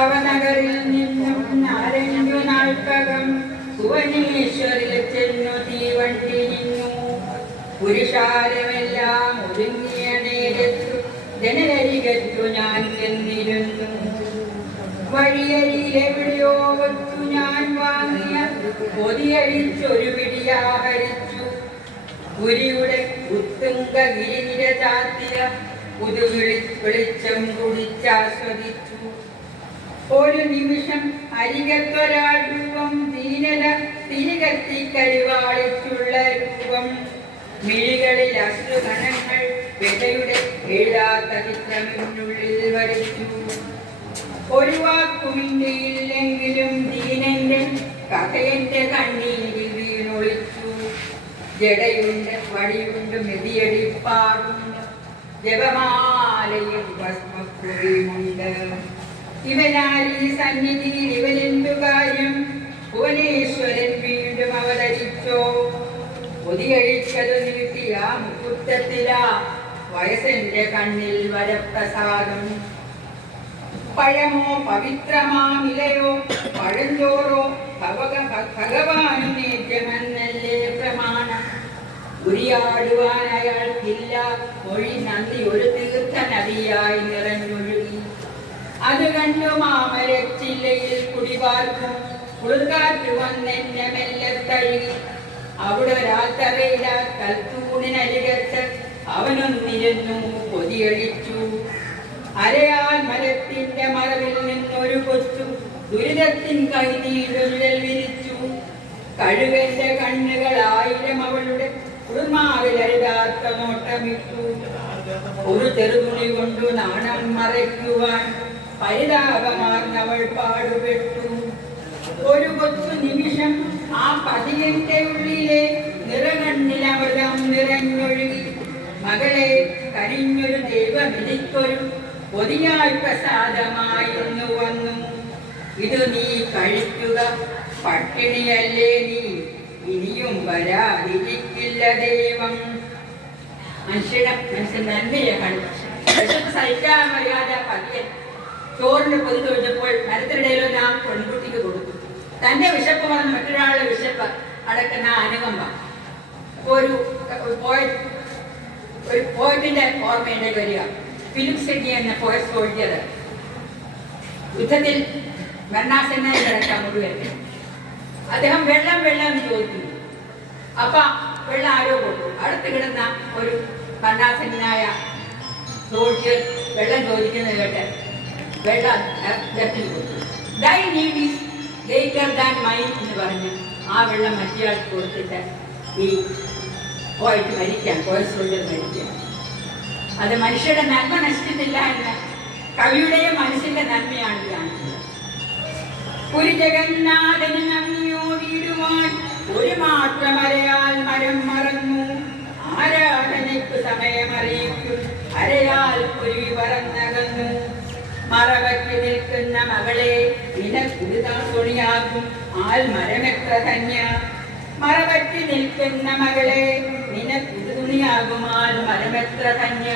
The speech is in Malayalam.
അവനഗറിൽ നിന്നും നാലഞ്ചു നാൾക്കകം ഭുവനേശ്വരിൽ ചെന്നു തീവണ്ടി നിന്നു. പുരുഷാരമെല്ലാം ഒതുങ്ങിയ നേരത്തു ജനലരികത്തു ഞാൻ ചെന്നിരുന്നു. വഴിയരിയിലെവിടെയോ വച്ചു ഞാൻ വാങ്ങിയ പൊതിയഴിച്ചൊരു പിടിയാഹരിച്ചു. പുരിയുടെ ഉത്തുംഗ ഗിരിനിര ചാത്തിയ പുതുവിളിച്ചം കുടിച്ചാസ്വദിച്ചു. ഒരു നിമിഷം അരികത്തൊരാൾ രൂപം ദീനല തിരികത്തി കരിവാളിച്ചുള്ള രൂപം. മിഴികളിൽ അശ്രുഗണങ്ങൾ വ്യതയുടെ എഴുതാത്ത ചിത്രമിനുള്ളിൽ വരച്ചു. ഒരു വാക്കുമില്ലയില്ലെങ്കിലും ദീനന്റെ കഥയന്റെ കണ്ണീരിൽ വീണൊളിച്ചു. ജടയുണ്ട്, വടിയുണ്ട്, മെതിയടിപ്പാടുണ്ട്, ജപമാലയും ഭസ്മക്കുറിയുമുണ്ട്. ഇവനാലീ സന്നിധിയിൽ ഇവനെന്തു കാര്യം? ഭുവനേശ്വരൻ വീണ്ടും അവതരിച്ചോ? പൊതിയഴിച്ചതു നീട്ടിയ മുഹൂർത്തത്തിലാ വയസ്സന്റെ കണ്ണിൽ വരപ്രസാദം. പഴമോ പവിത്രമാമിലയോ പഴഞ്ചോറോ ഭഗവാനു നേദ്യമെന്നല്ലേ പ്രമാണം. ഉരിയാടുവാൻ അയാൾക്കില്ല മൊഴി. നന്ദി ഒരു തീർത്ഥ നദിയായി നിറഞ്ഞൊഴുകി. അത് കണ്ടു മാമരച്ചില്ലയിൽ കുടിപാർക്കും കുളിർക്കാറ്റ് വന്നെന്നെ മെല്ലെ തഴുകി. അവിടെ രാത്തറയില കൽത്തൂണിനരികത്ത് അവനൊന്നിരുന്നു പൊതിയഴിച്ചു. അരയാൽ മരത്തിന്റെ മറവിൽ നിന്നൊരു കൊച്ചു ദുരിതത്തിൻ കൈനീടുവിരൽ വിരിച്ചു. കഴുകന്റെ കണ്ണുകൾ ആയിരം അവളുടെ കുളിർമാവിലരുതാത്ത നോട്ടമിട്ടു. ഒരു ചെറുതുണി കൊണ്ടു നാണം മറയ്ക്കുവാൻ പരിതാപമാർന്നവൾ പാടുപെട്ടു. ഒരു കൊച്ചു നിമിഷം ആ പതിയന്റെ ഉള്ളിലെ നിറകണ്ണിലമൃതം നിറഞ്ഞൊഴുകി. മകളെ, കരിഞ്ഞൊരു ദൈവമെനിക്കൊരു പൊതിയായി പ്രസാദമായിരുന്നു വന്നു. ഇത് നീ കഴിക്കുക, പട്ടിണിയല്ലേ നീ, ഇനിയും വരാതിരിക്കില്ല ദൈവം. മനുഷ്യൻ നന്മയെ കണ്ടു സഹിക്കാൻ വയ്യാതെ പതിയെ ചോറിന് പൊതി തൊഴിച്ചപ്പോൾ മരത്തിനിടയിലോ നാം പെൺകുട്ടിക്ക് കൊടുത്തു. തന്റെ വിശപ്പ് പറഞ്ഞ് മറ്റൊരാളുടെ വിശപ്പ് അടക്കുന്ന അനുകമ്പ. ഒരു പോയറ്റിന്റെ ഓർമ്മയുടെ വരിക. ഫിലിപ്പ് സെഡ്നി എന്ന പോയറ്റ് എഴുതിയത്. യുദ്ധത്തിൽ മരണാസന്നായി കിടക്കാൻ മുഴുവൻ അദ്ദേഹം വെള്ളം എന്ന് ചോദിക്കുന്നു. അപ്പൊ വെള്ളം ആരോ കൊടുത്തു. അടുത്ത് കിടന്ന ഒരു മരണാസന്നായ സോൾജിയർ വെള്ളം ചോദിക്കുന്നത് കേട്ട് വെള്ളം കൊടുത്തു. ദൈ need is greater than mine എന്ന് പറഞ്ഞ് ആ വെള്ളം മറ്റേയാൾക്ക് കൊടുത്തിട്ട് ഈ പോയിട്ട് പോയറ്റ് സോൾജിയർ മരിക്കാൻ. അത് മനുഷ്യരുടെ നന്മ നശിച്ചിട്ടില്ല എന്ന് കവിയുടെയും മനസ്സിന്റെ നന്മയാണ് കാണിക്കുന്നത്. ഒരു ജഗന്നാഥന് നന്ദിയോടിടുവാൻ ഒരു മാത്രം അരയാൽ മരം മറന്നു. ആരാധനയ്ക്ക് സമയമറിയിക്കും അരയാൽ കുരുവി പറന്നകന്നു. മറവറ്റി നിൽക്കുന്ന മകളെ നിനക്കുരുതാ തുണിയാകും ആൽ മരമെത്ര ധന്യ. മറവറ്റി നിൽക്കുന്ന മകളെ നിനക്കുരു തുണിയാകും ആൽ മരമെത്ര ധന്യ.